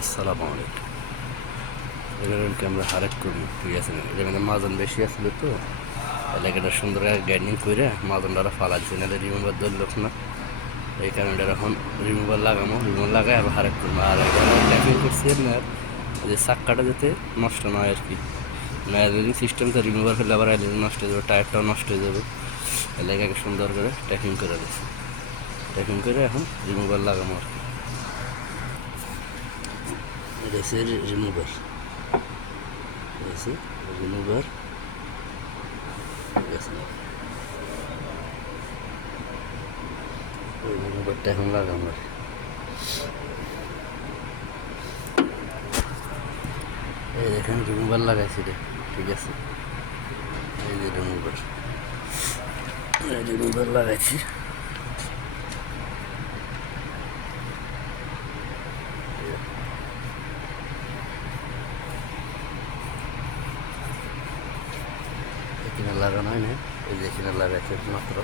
আসসালামু আলাইকুম। এগুলোকে আমরা হারেক করি, ঠিক আছে না? যেখানে মাজন বেশি আসলে তো এলাকাটা সুন্দর গার্ডেনিং করে মাজনটা ফালা দিচ্ছে না, রিমুভার ধরলোক না। এই কারণে এখন রিমুভার রিমুভার লাগাই আবার হারেক করবো। আর ট্যাপিং করছি আপনার যে চাক্কাটা যাতে নষ্ট না হয় আর কি। না অ্যালার্জিং সিস্টেমটা রিমুভার ফেলে আবার অ্যালার্জি নষ্ট হয়ে যাবে, টায়ারটাও নষ্ট হয়ে যাবে। এলাকাকে সুন্দর করে ট্যাপিং করে দিচ্ছি। ট্যাপিং করে এখন রিমুভার লাগাবো আর কি। এটা হচ্ছে রিমুভার, রিমুভার রিমুভারটা এখন লাগাবো আর এই দেখেন রিমুভার লাগাইছি রে, ঠিক আছে। এই যে রিমুভার লাগাইছি। এখানে লাগানো হয় না, এই যে এখানে লাগাইছে মাত্র।